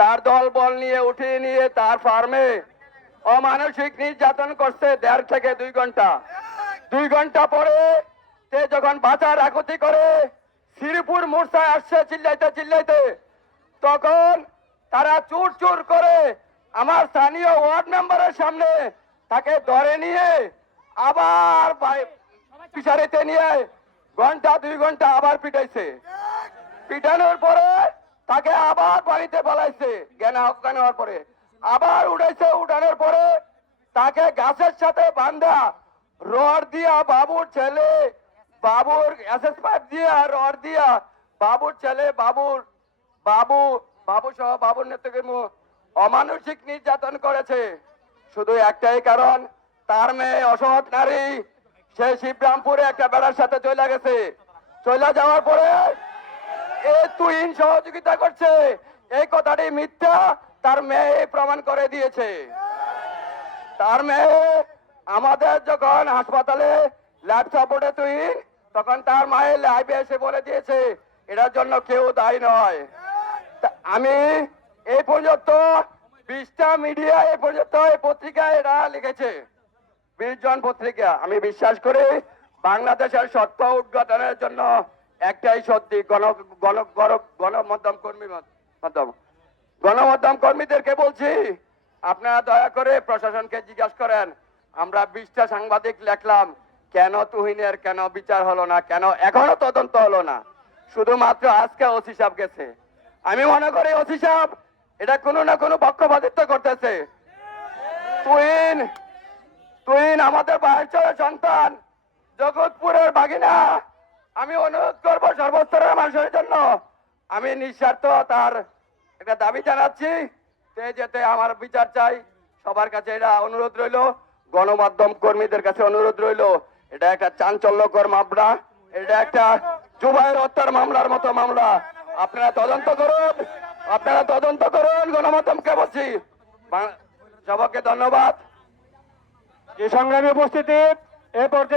তার দল বল নিয়ে উঠিয়ে নিয়ে তার ফার্মে অমানসিক নির্যাতন করছে দেড় থেকে দুই ঘণ্টা। দুই ঘণ্টা পরে সে যখন বাঁচার আকুতি করে, শ্রীপুর মোর্চায় আসছে চিল্লাইতে চিল্লাইতে। তখন তারা চুর চুর করে আমার স্থানীয় ওয়ার্ড মেম্বারের সামনে তাকে ধরে নিয়ে আবার পিছারিতে নিয়ে ঘণ্টা দুই ঘণ্টা আবার পিটাইছে। পিটানোর পরে তাকে আবার বাড়িতে পালাইছে, জ্ঞান অজ্ঞান হওয়ার পরে। আবার উঠাইছে উঠানোর পরে তাকে গাছের সাথে বান্ধা, রড দিয়া বাবুর ছেলে, বাবুর এসএস পাইপ দিয়া রড দিয়া বাবুর ছেলে, বাবুর, বাবু বাবু সহ বাবুর নেতৃত্বে অমানসিক নির্যাতন করেছে। শুধু একটাই কারণ, তার মেয়ে অসৎ নারী, সে শিবরামপুরে একটা বেড়ার সাথে চলে গেছে। চলে যাওয়ার পরে এ তুইন সহযোগিতা করছে। এই কথাটি মিথ্যা, তার মেয়ে প্রমাণ করে দিয়েছে। তার মেয়ে আমাদের যখন হাসপাতালে ল্যাব সাপোর্টে তুইন তখন তার মায়ের লাইভে এসে বলে দিয়েছে, এটার জন্য কেউ দায়ী নয়। আমি এই পর্যন্ত বিশটা মিডিয়া এই পর্যন্ত এই পত্রিকায় এরা লিখেছে। বিশ জন পত্রিকা। আমি বিশ্বাস করি, বাংলাদেশের সত্য উদ্ঘাটনের জন্য একটাই সত্যি, গণ গণ, গণ- গণমাধ্যম কর্মী মাধ্যম। গণমাধ্যম কর্মীদেরকে বলছি, আপনারা দয়া করে প্রশাসনকে জিজ্ঞাসা করেন, আমরা বিশটা সাংবাদিক লেখলাম, কেন তুহিনের কেন বিচার হলো না, কেন এখনও তদন্ত হলো না? শুধুমাত্র আজকে ওসি সাহেব গেছে। আমি মনে করি ওসি সাহেব, এটা কোনো না কোনো পক্ষপাতিত্ব করতেছে। তুহিন তুহিন আমাদের বাহেশ্বরের সন্তান, জগৎপুরের বাগিনা। আমি অনুরোধ করব সর্বস্তরের মানুষের জন্য। আমি নিঃস্বার্থ তার একটা দাবি জানাচ্ছি। যেতে আমার বিচার চাই। সবার কাছে এটা অনুরোধ রইল। গণমাধ্যম কর্মীদের কাছে অনুরোধ রইল। এটা একটা চাঞ্চল্যকর মামলা। এটা একটা জুবাইয়ের হত্যার মামলার মতো মামলা। আপনারা তদন্ত করুন। আপনারা তদন্ত করুন। গণমাধ্যমকে বলছি। সবাইকে ধন্যবাদ। যে সংগ্রামী উপস্থিতি, এ পর্যায়ে